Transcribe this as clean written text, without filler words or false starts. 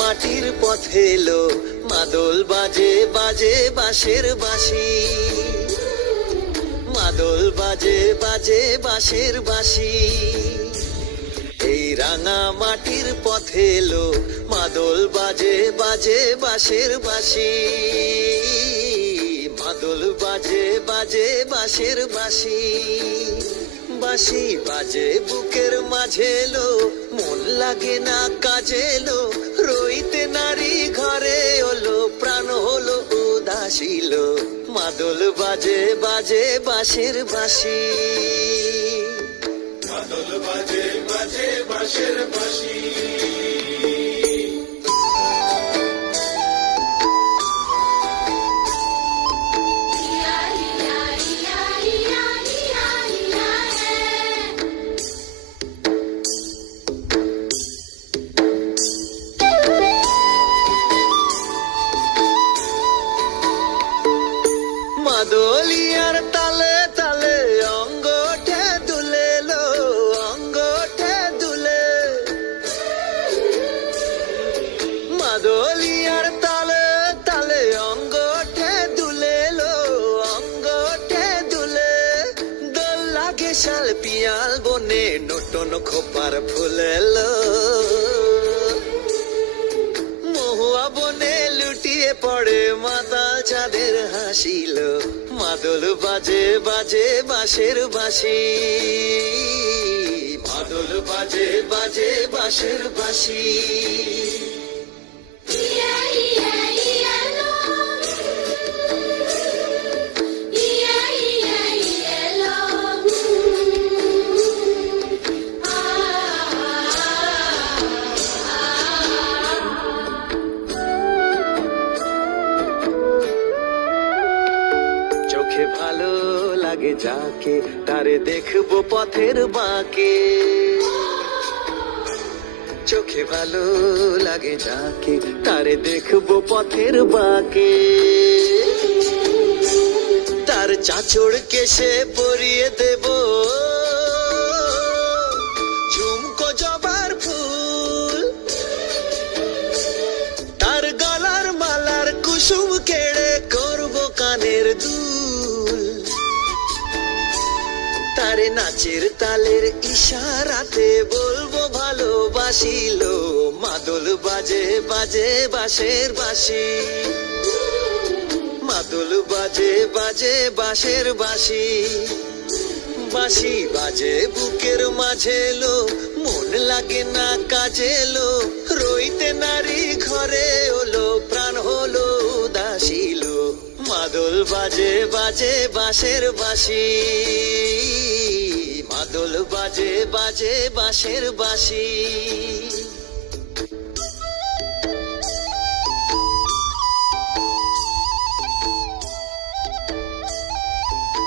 মাটির পথে এলো, মাদল বাজে বাজে বাঁশের বাঁশি, মাদল বাজে বাজে বাঁশের বাঁশি। এই রাঙা মাটির পথে এলো, মাদল বাজে বাজে বাঁশের বাঁশি, মাদল বাজে বাজে বাঁশের বাঁশি। বাঁশি বাজে বুকের মাঝে এলো, মন লাগে না কাজে এলো, রইতে নারী ঘরে হলো, প্রাণ হলো উদাসীল। মাদল বাজে বাজে বাঁশের বাঁশি, মাদল বাজে বাজে বাঁশের বাঁশি। মাদলিয়ার তালে তালে অঙ্গ ওঠে দুলে লো, অঙ্গ ওঠে দুলে। মাদলিয়ার তালে তালে অঙ্গ ওঠে দুলে লো, অঙ্গ ওঠে দুলে। দোল লাগে শাল পিয়াল বনে, নটন খোপার ফুলেলো, মহুয়া বনে লুটিয়ে পড়ে মাতাল চাঁদের হাসিল। মাদল বাজে বাজে বাঁশের বাঁশি, মাদল বাজে বাজে বাঁশের বাঁশি। চোখে ভালো লাগে যাকে, তারে দেখবো পথের বাঁকে। চোখে ভালো লাগে যাকে, তারে দেখবো পথের বাঁকে। তার চাঁচড় কেশে পরিয়ে দেব ঝুমকো জবার ফুল, তার গলার মালার কুসুম কেড়ে করবো কানের দুল। তারে নাচের তালের ইশারাতে বলবো ভালোবাসিল। মাদল বাজে বাজে বাঁশের বাঁশি, মাদল বাজে বাজে বাঁশের বাঁশি। বাঁশি বাজে বুকের মাঝে এলো, মন লাগে না কাজে এলো, রইতে নারী ঘরে হলো, প্রাণ হলো উদাসীল। মাদল বাজে বাজে বাঁশের বাঁশি, মাদল বাজে বাজে বাঁশের বাঁশি।